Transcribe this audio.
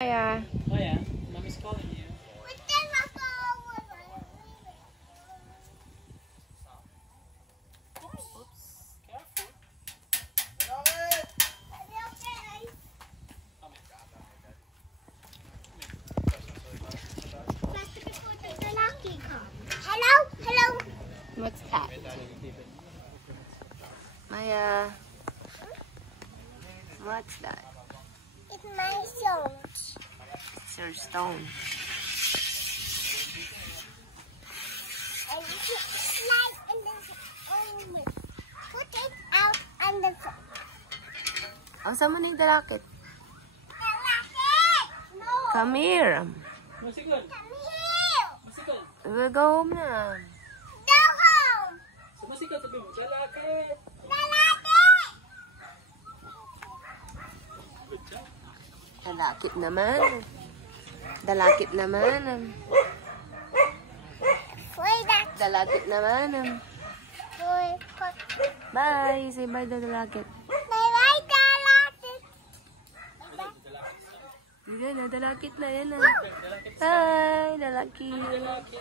Maya. Maya, Mommy's calling you. Oops, careful. Hello. What's that? Maya. What's that? It's my stone. It's your stone. And you slide in the oven. Put it out on the Ang sama ng dalakit. No. Come here. Masikon. Come here. Masikon. We'll go home na. Go home. So masikon sabi mo, lalaki. Lalaki. Good job. Dalakit naman. Dalakit naman. Wait, that. Dalakit naman. Wait. Bye. Say bye to dalakit. Bye-bye, lalaki. Yan na, dalakit na yan na. Bye, dalakit. Lalaki.